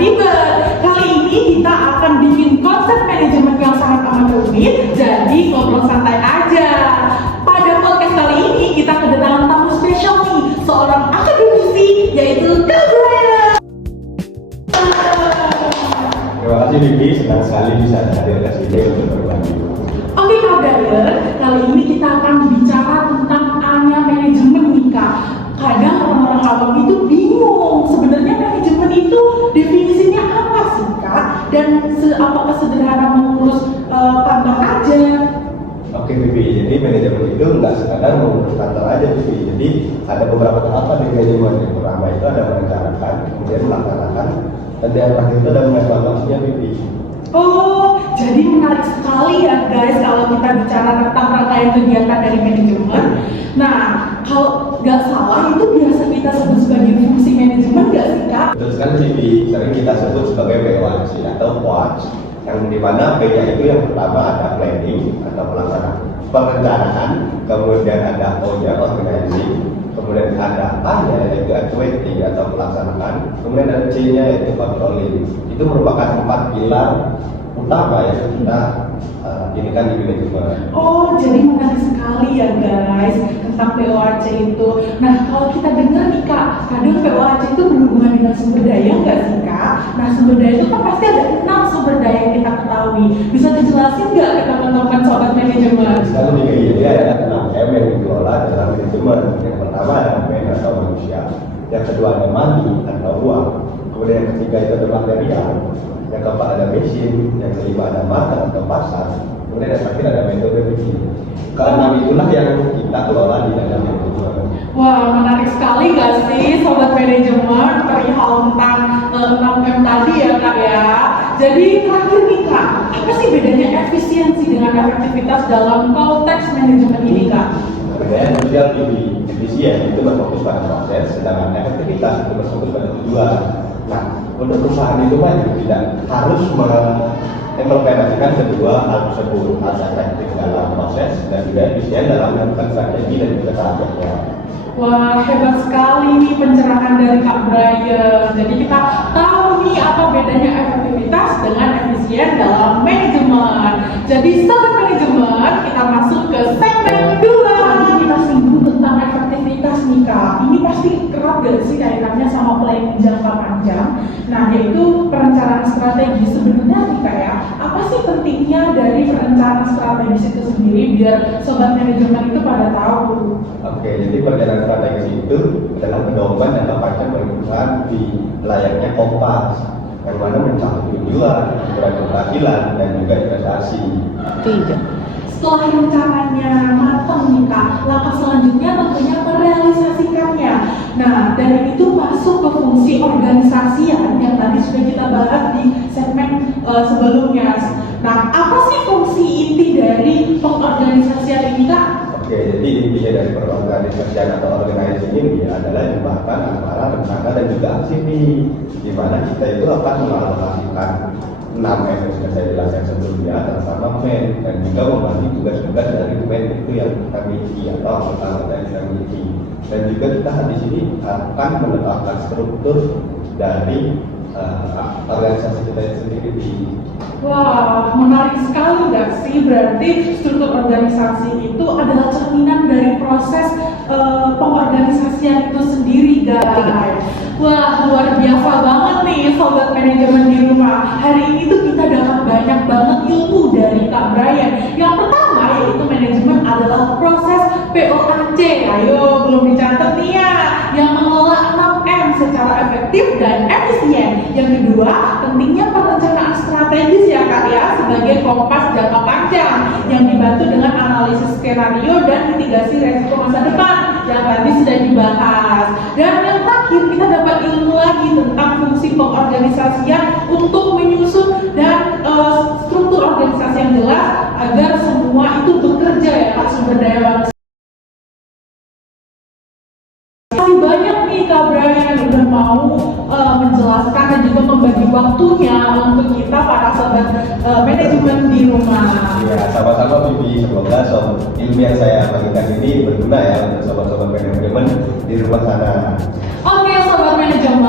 ribet. Kali ini kita akan bikin konsep manajemen yang sangat amat rumit, jadi ngobrol santai aja. Pada podcast kali ini kita kedatangan tamu spesial nih, seorang akademisi yaitu Kak Brian. Terima kasih Vivi, senang sekali bisa hadir ke sini untuk berbagi. Oke Kak Brian, kali ini kita akan bicara tentang A-nya manajemen nih Kak. Kadang orang-orang awam itu bingung, sebenarnya manajemen itu definisinya apa sih Kak? Dan apakah sederhana mengurus kantor aja? Oke Vivi, jadi manajemen itu nggak sekadar mengurus kantor aja Vivi. Jadi ada beberapa tahapan di manajemen. Yang pertama itu ada merencanakan, kemudian melaksanakan, dan yang terakhir itu ada mengevaluasinya Vivi. Oh, jadi menarik sekali ya guys kalau kita bicara tentang rangkaian kegiatan dari manajemen. Nah, kalau nggak salah itu biasa kita sebut sebagai fungsi manajemen nggak sih Kak? Betul sekali Vivi, sering kita sebut sebagai POAC atau POAC. Yang dimana P-nya itu yang pertama ada planning atau pelaksanaan, perencanaan, kemudian ada O-nya organizing, kemudian ada A-nya yaitu activity atau pelaksanaan, kemudian ada C-nya yaitu controlling. Itu merupakan 4 pilar utama yang kita inikan di manajemen. Oh, jadi menarik sekali ya guys tentang POAC itu. Nah, kalau kita dengar nih Kak, kadang POAC itu berhubungan dengan sumber daya nggak sih Kak? Nah, sumber daya itu kan pasti ada 6 sumber daya yang kita ketahui. Bisa dijelasin nggak ke teman-teman sobat manajemen? Sekali lagi, jadi ada 6 M yang dikelola dalam manajemen. Yang pertama ada man atau manusia, yang kedua ada money atau uang, kemudian yang ketiga itu ada material, yang keempat ada mesin, yang kelima ada market atau pasar, kemudian yang terakhir ada metode bisnis. Keenam itulah yang kita kelola di dalam manajemen. Wah, menarik sekali nggak sih sobat manajemen perihal tentang 6M tadi ya Kak ya. Jadi terakhir nih Kak, apa sih bedanya efisiensi dengan efektivitas dalam konteks manajemen ini Kak? Kemudian sosial tinggi, efisien itu berfokus pada proses, sedangkan efektivitas itu berfokus pada tujuan. Nah, untuk perusahaan itu maju tidak harus mengimplementasikan kedua hal tersebut, harus efektif dalam proses dan juga efisien dalam melakukan strategi dan juga targetnya. Wah, hebat sekali nih pencerahan dari Kak Brian. Jadi kita tahu nih apa bedanya efektivitas dengan efisien dalam manajemen. Jadi sobat manajemen, kita masuk ke segmen kedua. Kita singgung tentang efektivitas nih Kak. Ini pasti erat gak sih kaitannya sama planning jangka panjang. Nah, yaitu perencanaan strategi. Sebenarnya nih Kak ya, apa sih pentingnya dari perencanaan strategis itu sendiri biar sobat manajemen itu pada tahu? Oke, jadi perencanaan strategis itu adalah pedoman jangka panjang bagi perusahaan di layaknya kompas yang mana mencapai tujuan, ukuran keberhasilan, dan juga investasi. Setelah rencananya matang nih Kak, langkah selanjutnya tentunya merealisasikannya. Nah, dan itu masuk ke fungsi organisasian yang tadi sudah kita bahas di segmen sebelumnya. Nah, apa sih fungsi inti dari pengorganisasian ini Kak? Oke, jadi intinya dari perorganisasian atau organizing ini adalah jembatan antara rencana dan juga aksi di mana kita itu akan mengalokasikan 6 M yang sudah saya jelaskan sebelumnya, terutama men, dan juga membagi tugas-tugas dari men itu yang kita miliki atau anggota yang kita miliki. Dan juga kita di sini akan menetapkan struktur dari organisasi kita sendiri. Wah, menarik sekali nggak sih? Berarti struktur organisasi itu adalah cerminan dari proses pengorganisasian itu sendiri, guys. Wah, luar biasa banget nih sobat manajemen di rumah. Hari ini tuh kita dapat banyak banget ilmu dari Kak Brian. Yang pertama yaitu manajemen adalah proses POAC. Ayo, belum dicatat nih ya. Yang mengelola 6M secara efektif dan efisien. Yang kedua, pentingnya perencanaan strategis ya Kak ya, sebagai kompas jangka panjang yang dibantu dengan analisis skenario dan mitigasi resiko masa depan yang tadi sudah dibahas. Dan yang terakhir, kita dapat ilmu lagi tentang fungsi pengorganisasian untuk menyusun dan struktur organisasi yang jelas agar semua itu bekerja ya Kak, sumber daya manusia. Terima kasih banyak nih Kak Brian yang udah mau menjelaskan dan juga membagi waktunya untuk kita para sobat manajemen di rumah. Ya, sama-sama Bibi. Semoga ilmu yang saya bagikan ini berguna ya untuk sobat-sobat manajemen di rumah sana. Oke, sobat manajemen.